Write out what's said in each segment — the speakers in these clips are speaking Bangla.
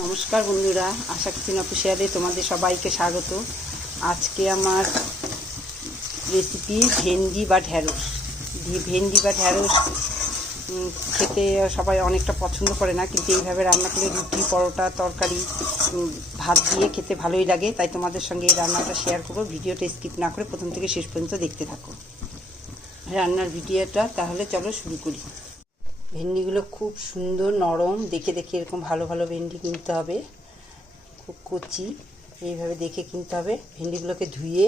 নমস্কার বন্ধুরা, আশা কিচেন অফিসিয়ালে তোমাদের সবাইকে স্বাগত। আজকে আমার রেসিপি ভেন্ডি বা ঢ্যাঁড়স। ভেন্ডি বা ঢ্যাঁড়স খেতে সবাই অনেকটা পছন্দ করে না, কিন্তু এইভাবে রান্না করলে রুটি, পরোটা, তরকারি, ভাত দিয়ে খেতে ভালোই লাগে। তাই তোমাদের সঙ্গে এই রান্নাটা শেয়ার করবো। ভিডিওটা স্কিপ না করে প্রথম থেকে শেষ পর্যন্ত দেখতে থাকো রান্নার ভিডিওটা। তাহলে চলো শুরু করি। ভেন্ডিগুলো খুব সুন্দর নরম, দেখে দেখে এরকম ভালো ভালো ভেন্ডি কিনতে হবে, খুব কচি এইভাবে দেখে কিনতে হবে। ভেন্ডিগুলোকে ধুয়ে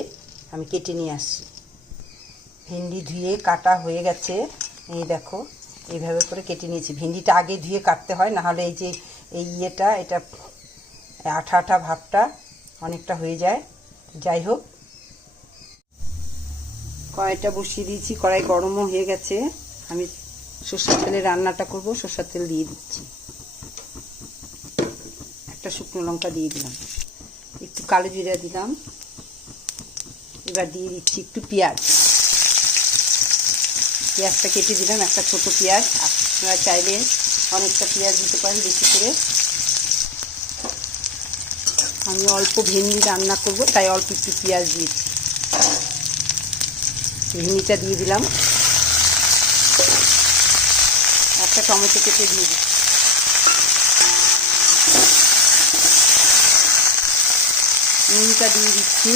আমি কেটে নিয়ে আসছি। ভেন্ডি ধুয়ে কাটা হয়ে গেছে, এই দেখো এইভাবে করে কেটে নিয়েছি। ভেন্ডিটা আগে ধুয়ে কাটতে হয়, নাহলে এই যে এটা আঠা আঠা ভাবটা অনেকটা হয়ে যায়। যাই হোক, কড়াইটা বসিয়ে দিয়েছি, কড়াই গরমও হয়ে গেছে। আমি সরষের তেলে রান্নাটা করব। সরষের তেল দিয়ে দিচ্ছি, একটা শুকনো লঙ্কা দিয়ে দিলাম, একটু কালো জিরা দিলাম। এবার দিয়ে দিচ্ছি একটু পেঁয়াজটা কেটে দিলাম, একটা ছোট পেঁয়াজ। আপনারা চাইলে অনেকটা পেঁয়াজ দিতে পারেন বেশি করে। আমি অল্প ভেন্ডি রান্না করব, তাই অল্প একটু পেঁয়াজ দিয়েছি। ভেন্ডিটা দিয়ে দিলাম, একটা টমেটো কেটে দিয়ে দিচ্ছি। নুনটা দিয়ে দিচ্ছি,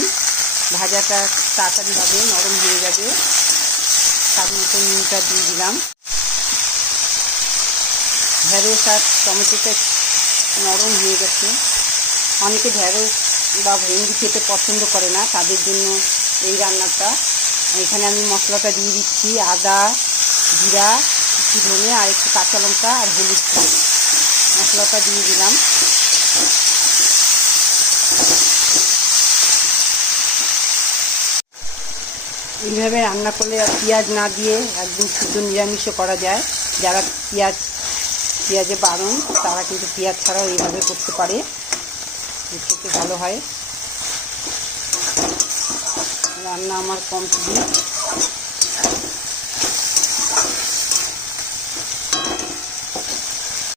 ভাজাটা তাড়াতাড়ি হবে, নরম হয়ে যাবে, তার মতো নুনটা দিয়ে দিলাম। ঢ্যাঁড়স আর টমেটোটা নরম হয়ে গেছে। অনেকে ঢ্যাঁড়স বা ভেন্ডি খেতে পছন্দ করে না, তাদের জন্য এই রান্নাটা। এখানে আমি মশলাটা দিয়ে দিচ্ছি, আদা, জিরা, একটু ধনে আর একটু কাঁচা লঙ্কা আর হলুদ। মশলাটা দিয়ে দিলাম। এইভাবে রান্না করলে পেঁয়াজ না দিয়ে একদম শুদ্ধ নিরামিষও করা যায়। যারা পেঁয়াজে বারণ, তারা কিন্তু পেঁয়াজ ছাড়াও এইভাবে করতে পারে, খেতে ভালো হয়। রান্না আমার কমপ্লিট।